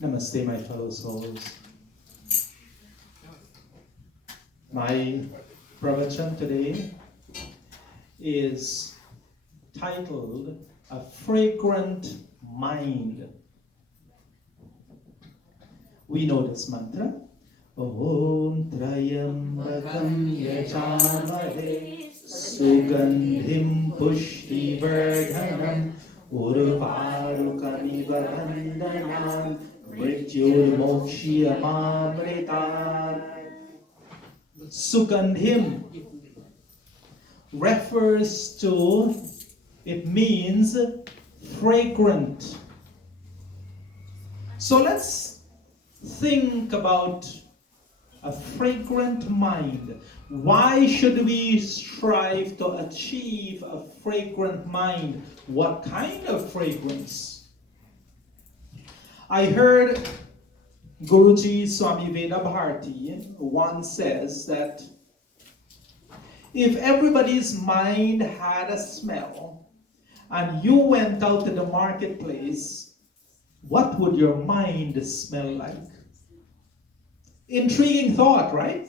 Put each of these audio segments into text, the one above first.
Namaste, my fellow souls. My Pravachan today is titled A Fragrant Mind. We know this mantra. Om Trayambakam Yajamade Sugandhim Pushti Vardhanam Urvarukamiva Vandanam Mrityur Mokshiyamamritan. Sugandhim refers to, it means fragrant. So let's think about a fragrant mind. Why should we strive to achieve a fragrant mind? What kind of fragrance? I heard Guruji Swami Veda Bharti once says that if everybody's mind had a smell and you went out to the marketplace, what would your mind smell like? Intriguing thought, right?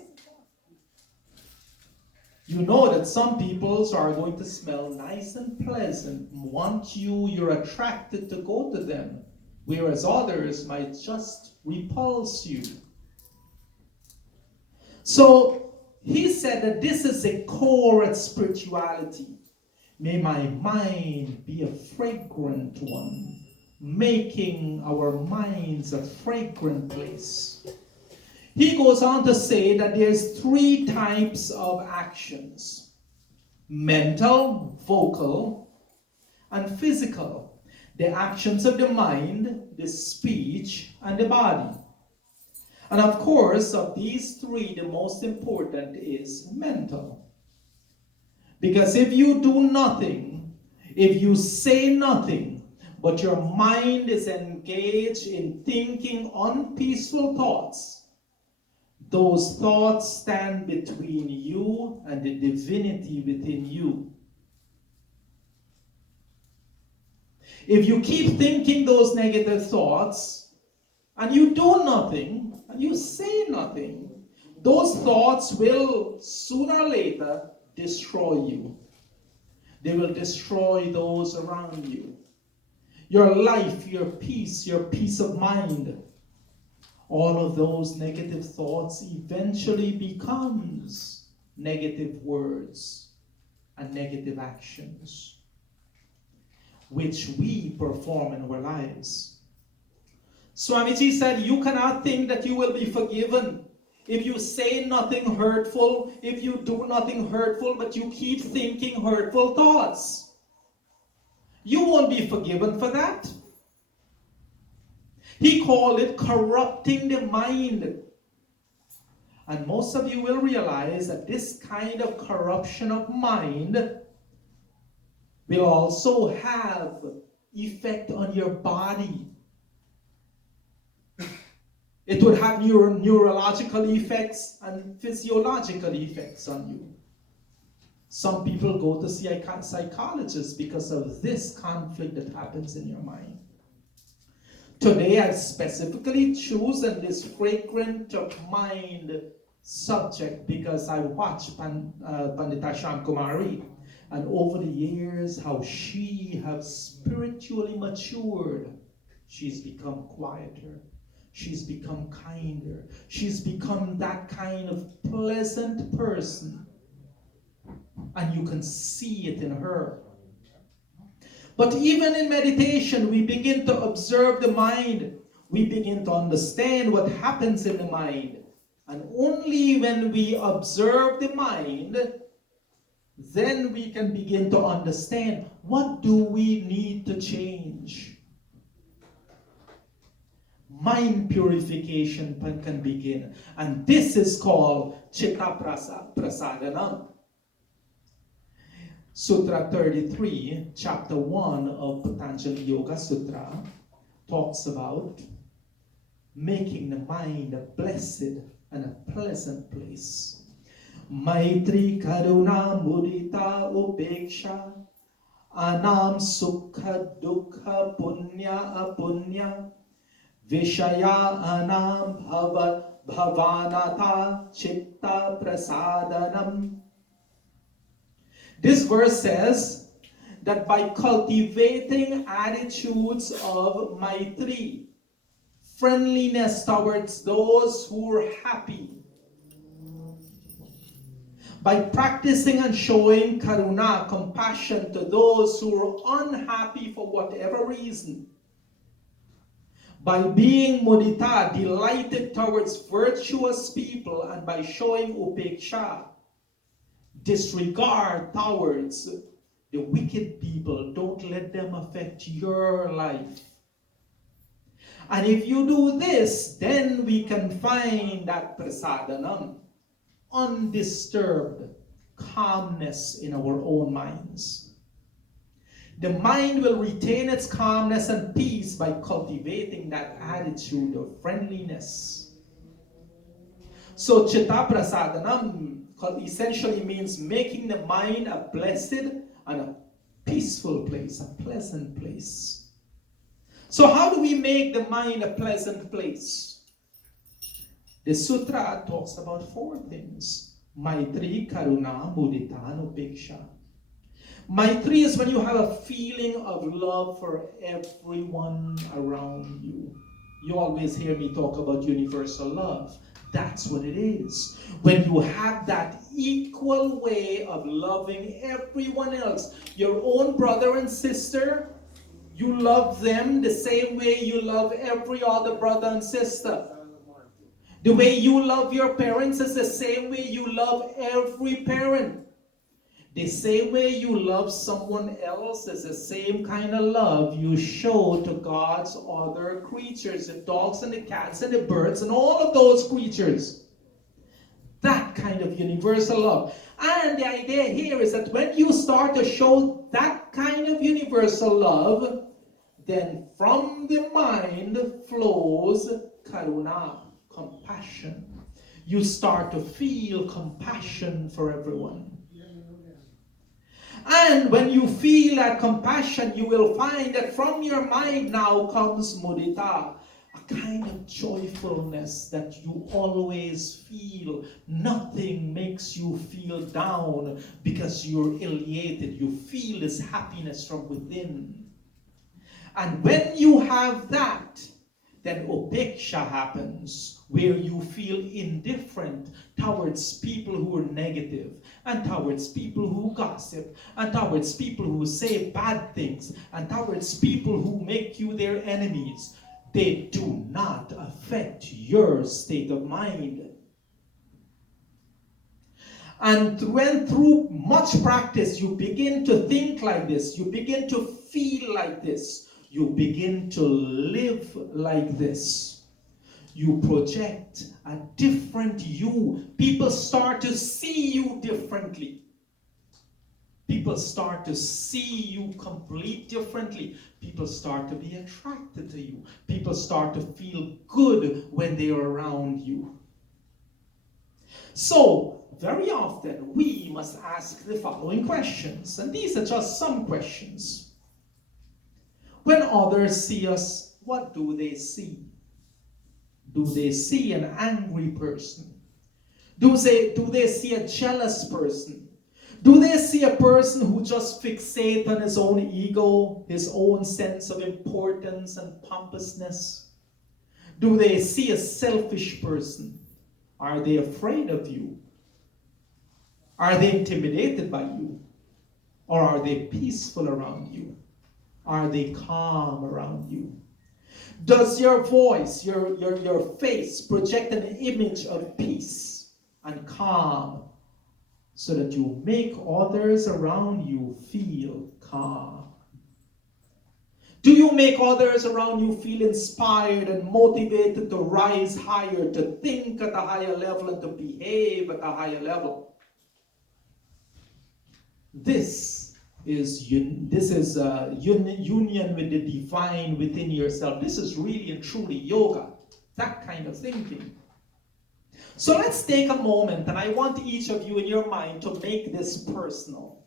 You know that some people are going to smell nice and pleasant, want you, you're attracted to go to them, whereas others might just repulse you. So he said that this is a core of spirituality. May my mind be a fragrant one, making our minds a fragrant place. He goes on to say that there's 3 types of actions: mental, vocal, and physical. The actions of the mind, the speech, and the body. And of course, of these 3, the most important is mental. Because if you do nothing, if you say nothing, but your mind is engaged in thinking unpeaceful thoughts, those thoughts stand between you and the divinity within you. If you keep thinking those negative thoughts and you do nothing and you say nothing, those thoughts will sooner or later destroy you. They will destroy those around you. Your life, your peace of mind. All of those negative thoughts eventually becomes negative words and negative actions, which we perform in our lives. Swamiji said, you cannot think that you will be forgiven if you say nothing hurtful, if you do nothing hurtful, but you keep thinking hurtful thoughts. You won't be forgiven for that. He called it corrupting the mind. And most of you will realize that this kind of corruption of mind will also have effect on your body. It would have neurological effects and physiological effects on you. Some people go to see a psychologist because of this conflict that happens in your mind. Today I specifically chosen this fragrant of mind subject because I watched Pandit Kumari, and over the years how she has spiritually matured. She's become quieter. She's become kinder. She's become that kind of pleasant person. And you can see it in her. But even in meditation, we begin to observe the mind. We begin to understand what happens in the mind. And only when we observe the mind, then we can begin to understand, what do we need to change? Mind purification can begin. And this is called Chitta Prasadana. Sutra 33, chapter 1 of Patanjali Yoga Sutra talks about making the mind a blessed and a pleasant place. Maitri Karuna Mudita Upeksha Anam Sukha Dukha Punya Apunya Vishaya anam bhavanata chitta prasadanam. This verse says that by cultivating attitudes of maitri, friendliness towards those who are happy, by practicing and showing karuna, compassion to those who are unhappy for whatever reason, by being mudita, delighted towards virtuous people, and by showing upeksha, disregard towards the wicked people. Don't let them affect your life. And if you do this, then we can find that prasadanam, undisturbed calmness in our own minds. The mind will retain its calmness and peace by cultivating that attitude of friendliness. So chitta prasadanam essentially means making the mind a blessed and a peaceful place, a pleasant place. So how do we make the mind a pleasant place? The sutra talks about 4 things: maitri, karuna, mudita, and upeksha. Maitri is when you have a feeling of love for everyone around you. You always hear me talk about universal love. That's what it is. When you have that equal way of loving everyone else, your own brother and sister, you love them the same way you love every other brother and sister. The way you love your parents is the same way you love every parent. The same way you love someone else is the same kind of love you show to God's other creatures, the dogs and the cats and the birds and all of those creatures. That kind of universal love. And the idea here is that when you start to show that kind of universal love, then from the mind flows karuna, compassion. You start to feel compassion for everyone. And when you feel that compassion, you will find that from your mind now comes mudita, a kind of joyfulness that you always feel. Nothing makes you feel down because you're elated. You feel this happiness from within. And when you have that, then upeksha happens, where you feel indifferent towards people who are negative, and towards people who gossip, and towards people who say bad things, and towards people who make you their enemies. They do not affect your state of mind. And when through much practice you begin to think like this, you begin to feel like this, you begin to live like this, you project a different you. People start to see you differently. People start to see you completely differently. People start to be attracted to you. People start to feel good when they are around you. So, very often we must ask the following questions, and these are just some questions. When others see us, what do they see? Do they see an angry person? Do they see a jealous person? Do they see a person who just fixates on his own ego, his own sense of importance and pompousness? Do they see a selfish person? Are they afraid of you? Are they intimidated by you? Or are they peaceful around you? Are they calm around you? Does your voice, your face project an image of peace and calm so that you make others around you feel calm? Do you make others around you feel inspired and motivated to rise higher, to think at a higher level and to behave at a higher level? This is union with the divine within yourself. This is really and truly yoga, that kind of thinking. So let's take a moment, and I want each of you in your mind to make this personal.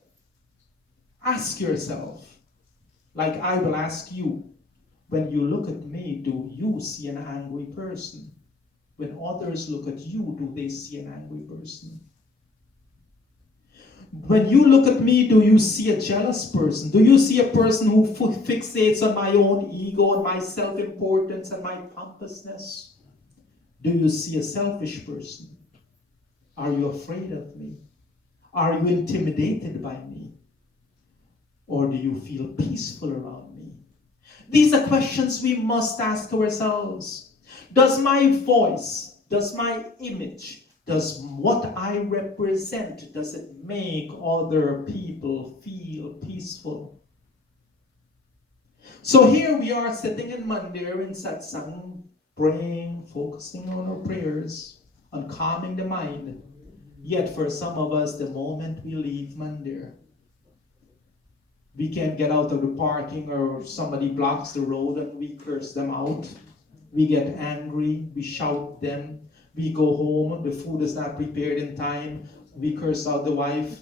Ask yourself, like I will ask you, When you look at me, do you see an angry person? When others look at you, do they see an angry person? When you look at me, do you see a jealous person? Do you see a person who fixates on my own ego and my self-importance and my pompousness? Do you see a selfish person? Are you afraid of me? Are you intimidated by me? Or do you feel peaceful around me? These are questions we must ask ourselves. Does my voice, does my image, does what I represent, does it make other people feel peaceful? So here we are sitting in Mandir in satsang, praying, focusing on our prayers, on calming the mind. Yet for some of us, the moment we leave Mandir, we can't get out of the parking or somebody blocks the road and we curse them out. We get angry, we shout them. We go home, the food is not prepared in time, we curse out the wife.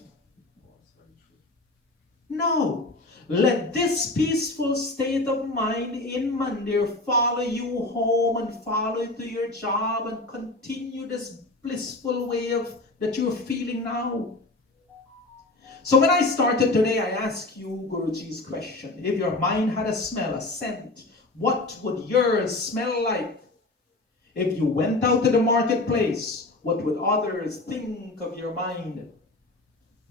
No. Let this peaceful state of mind in Mandir follow you home and follow you to your job and continue this blissful way of that you're feeling now. So when I started today, I asked you Guruji's question. If your mind had a smell, a scent, what would yours smell like? If you went out to the marketplace, what would others think of your mind?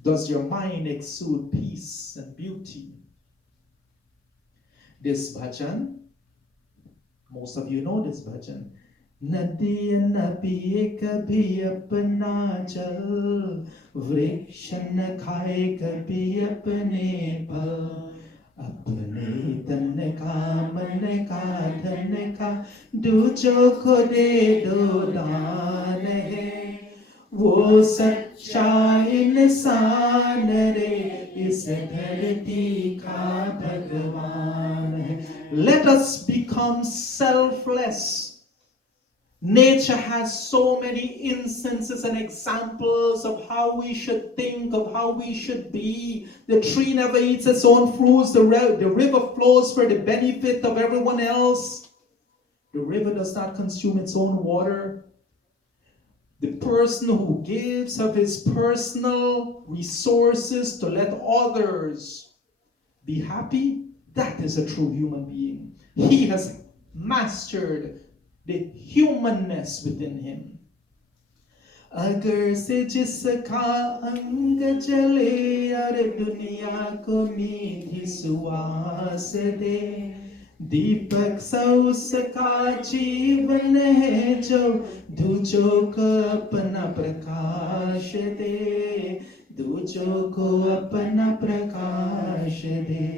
Does your mind exude peace and beauty? This bhajan, most of you know this bhajan. Nadi na piye kabhi apna jal, vriksha na khaye kabhi apne phal. अपने तन का मन का धन का दूजों को दे दो दान है वो सच्चा इंसान रे इस धरती का भगवान है. Let us become selfless. Nature has so many instances and examples of how we should think, of how we should be. The tree never eats its own fruits. The river flows for the benefit of everyone else. The river does not consume its own water. The person who gives of his personal resources to let others be happy, that is a true human being. He has mastered the humanness within him. अगर से जिसका अंग जले और दुनिया को निधि सुवास दे दीपक सा उसका जीवन है जो दूजों को अपना प्रकाश दे दूजों को अपना प्रकाश दे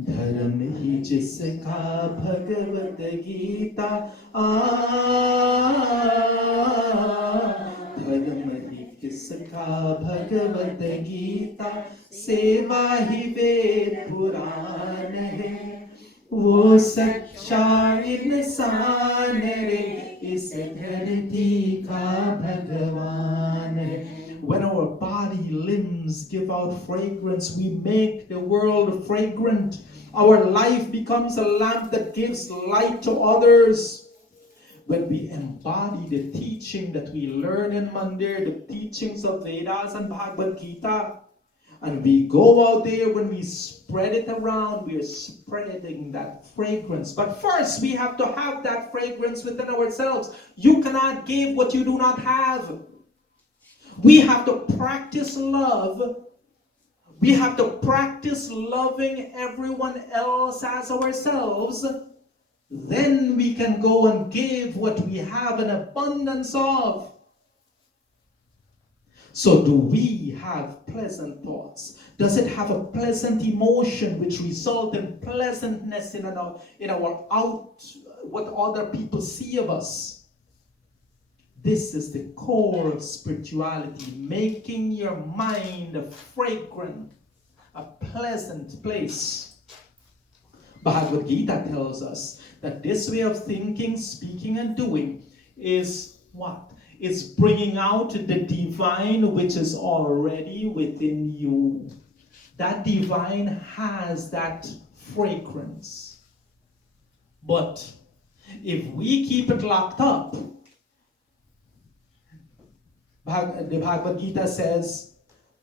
धर्म ही जिसका भगवत गीता धर्म ही किसका भगवत गीता सेवा ही वेद पुराण है वो सच्चा इंसान रे इस धरती का भगवान है. When our body limbs give out fragrance, we make the world fragrant. Our life becomes a lamp that gives light to others. When we embody the teaching that we learn in Mandir, the teachings of Vedas and Bhagavad Gita, and we go out there, when we spread it around, we are spreading that fragrance. But first, we have to have that fragrance within ourselves. You cannot give what you do not have. We have to practice love. We have to practice loving everyone else as ourselves. Then we can go and give what we have an abundance of. So do we have pleasant thoughts? Does it have a pleasant emotion which result in pleasantness in our what other people see of us? This is the core of spirituality, making your mind a fragrant, a pleasant place. Bhagavad Gita tells us that this way of thinking, speaking, and doing is what? It's bringing out the divine which is already within you. That divine has that fragrance. But if we keep it locked up, the Bhagavad Gita says,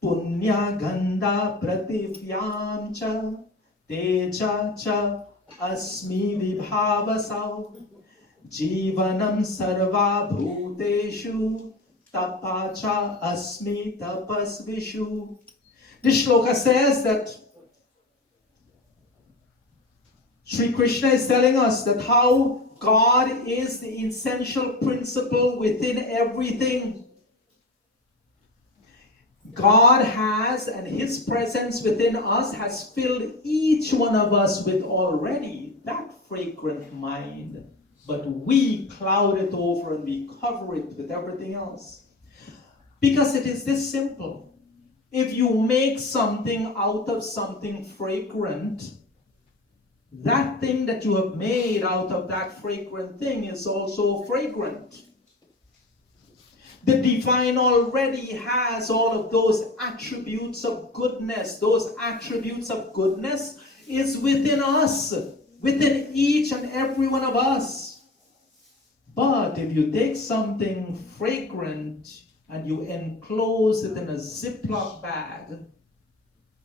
Punya Ganda Prativyam cha Teja cha Asmi Vibhavasau Jivanam Sarva Bhuteshu Tapacha Asmi Tapasvishu. This shloka says that Sri Krishna is telling us that how God is the essential principle within everything. God has, and His presence within us has filled each one of us with already that fragrant mind. But we cloud it over and we cover it with everything else. Because it is this simple. If you make something out of something fragrant, that thing that you have made out of that fragrant thing is also fragrant. The divine already has all of those attributes of goodness. Those attributes of goodness is within us, within each and every one of us. But if you take something fragrant and you enclose it in a Ziploc bag,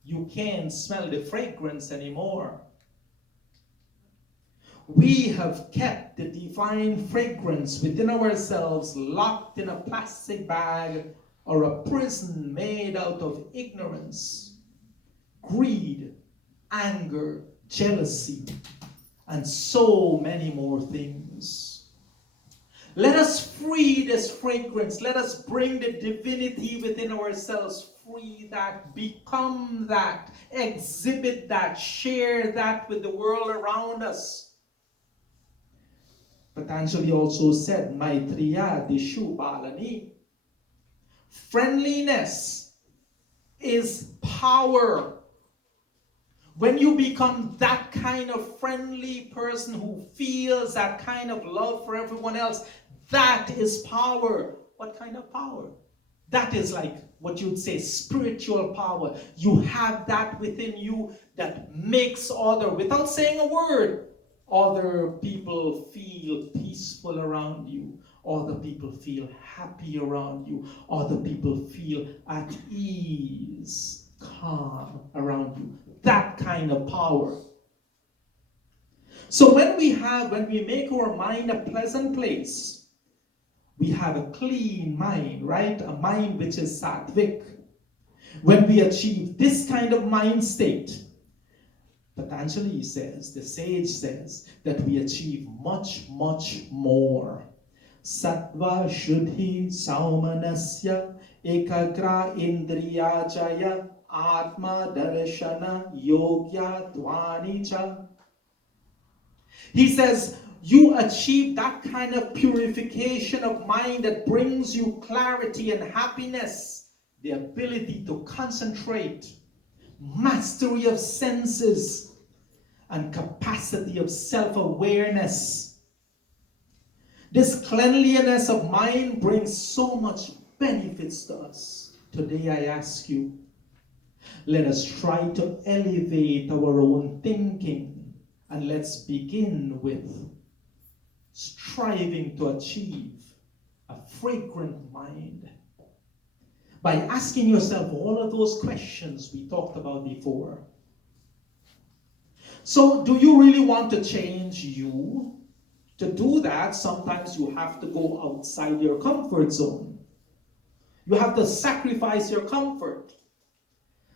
you can't smell the fragrance anymore. We have kept the divine fragrance within ourselves, locked in a plastic bag or a prison made out of ignorance, greed, anger, jealousy, and so many more things. Let us free this fragrance. Let us bring the divinity within ourselves, free that, become that, exhibit that, share that with the world around us. Patanjali also said, Maitriya Dishu Balani. Friendliness is power. When you become that kind of friendly person who feels that kind of love for everyone else, that is power. What kind of power? That is like what you'd say spiritual power. You have that within you that makes without saying a word, other people feel peaceful around you. Other people feel happy around you. Other people feel at ease, calm around you. That kind of power. So when we make our mind a pleasant place, we have a clean mind, right? A mind which is sattvic. When we achieve this kind of mind state, Patanjali says, the sage says, that we achieve much, much more. Sattva shuddhi saumanasya ekagra indriyajaya atma darshana yogya dvanicha. He says, you achieve that kind of purification of mind that brings you clarity and happiness, the ability to concentrate, mastery of senses, and capacity of self-awareness. This cleanliness of mind brings so much benefits to us. Today I ask you, let us try to elevate our own thinking, and let's begin with striving to achieve a fragrant mind. By asking yourself all of those questions we talked about before. So, do you really want to change you? To do that, sometimes you have to go outside your comfort zone. You have to sacrifice your comfort.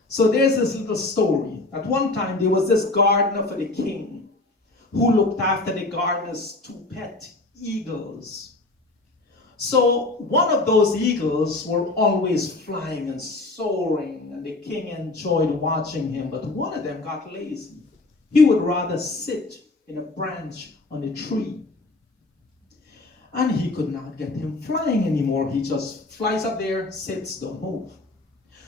So there's this little story. At one time, there was this gardener for the king who looked after the gardener's 2 pet eagles. So one of those eagles were always flying and soaring, and the king enjoyed watching him, but one of them got lazy. He would rather sit in a branch on a tree. And he could not get him flying anymore. He just flies up there, sits, don't move.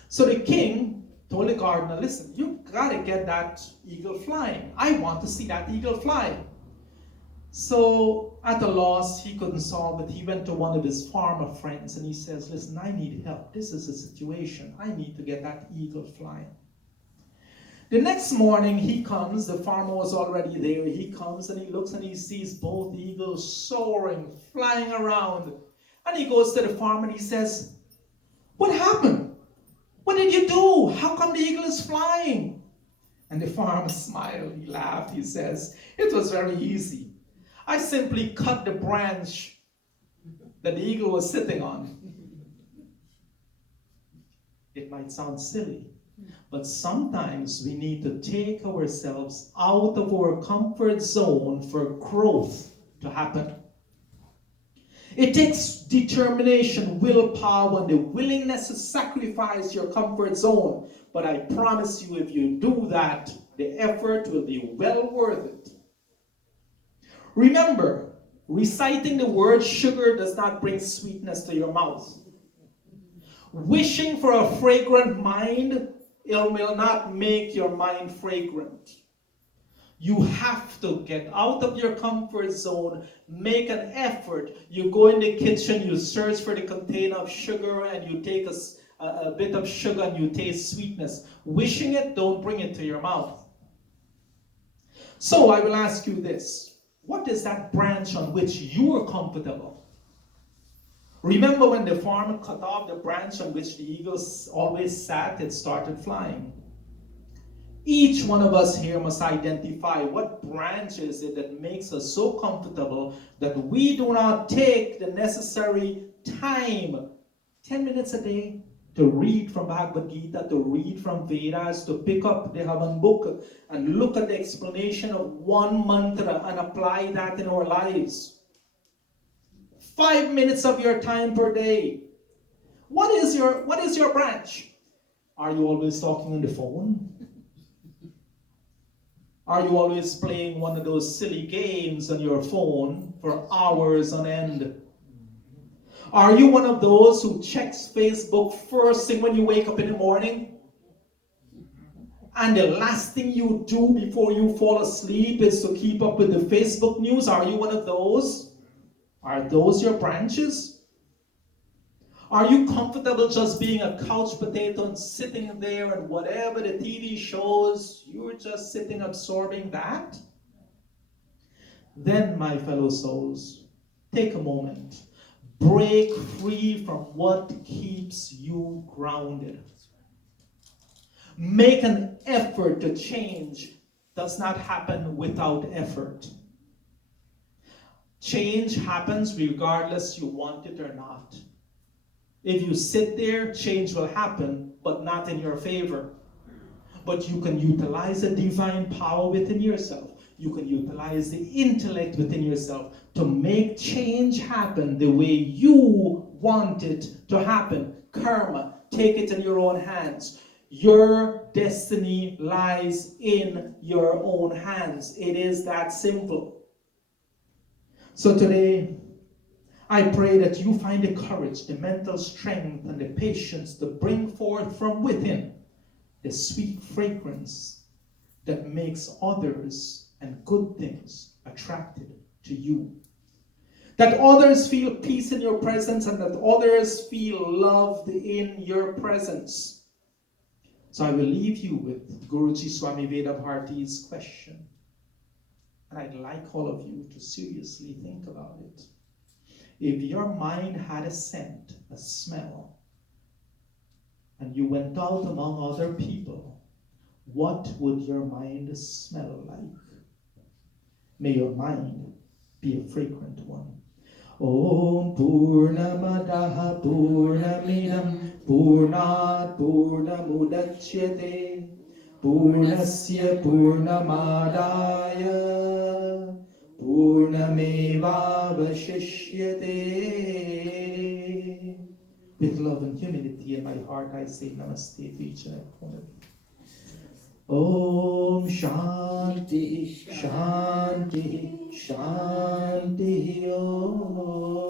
So the king told the gardener, listen, you gotta get that eagle flying. I want to see that eagle fly. So at a loss, he couldn't solve it. He went to one of his farmer friends and he says, listen, I need help. This is a situation. I need to get that eagle flying. The next morning he comes, the farmer was already there. He comes and he looks and he sees both eagles soaring, flying around. And he goes to the farmer and he says, "What happened? What did you do? How come the eagle is flying?" And the farmer smiled, he laughed, he says, "It was very easy. I simply cut the branch that the eagle was sitting on." It might sound silly, but sometimes we need to take ourselves out of our comfort zone for growth to happen. It takes determination, willpower, and the willingness to sacrifice your comfort zone. But I promise you, if you do that, the effort will be well worth it. Remember, reciting the word sugar does not bring sweetness to your mouth. Wishing for a fragrant mind, it will not make your mind fragrant. You have to get out of your comfort zone, make an effort. You go in the kitchen, you search for the container of sugar, and you take a bit of sugar and you taste sweetness. Wishing it, don't bring it to your mouth. So I will ask you this. What is that branch on which you are comfortable? Remember when the farmer cut off the branch on which the eagles always sat, it started flying. Each one of us here must identify what branch is it that makes us so comfortable that we do not take the necessary time, 10 minutes a day, to read from Bhagavad Gita, to read from Vedas, to pick up the Havan book and look at the explanation of one mantra and apply that in our lives. 5 minutes of your time per day. What is your branch? Are you always talking on the phone? Are you always playing one of those silly games on your phone for hours on end? Are you one of those who checks Facebook first thing when you wake up in the morning? And the last thing you do before you fall asleep is to keep up with the Facebook news? Are you one of those? Are those your branches? Are you comfortable just being a couch potato and sitting there and whatever the TV shows, you're just sitting absorbing that? Then, my fellow souls, take a moment. Break free from what keeps you grounded. Make an effort to change. Does not happen without effort. Change happens regardless you want it or not. If you sit there, change will happen, but not in your favor. But you can utilize the divine power within yourself. You can utilize the intellect within yourself to make change happen the way you want it to happen. Karma, take it in your own hands. Your destiny lies in your own hands. It is that simple. So today, I pray that you find the courage, the mental strength, and the patience to bring forth from within the sweet fragrance that makes others and good things attracted to you. That others feel peace in your presence and that others feel loved in your presence. So I will leave you with Guruji Swami Vedabharti's question. And I'd like all of you to seriously think about it. If your mind had a scent, a smell, and you went out among other people, what would your mind smell like? May your mind be a fragrant one. Om Purnamadaha Purnamidam Purnat Purnamudachyate Purnasya Purnamadaya Purnamevavashishyate. With love and humility in my heart, I say namaste to each and every one of you. Om Shanti, Shanti, Shanti Om.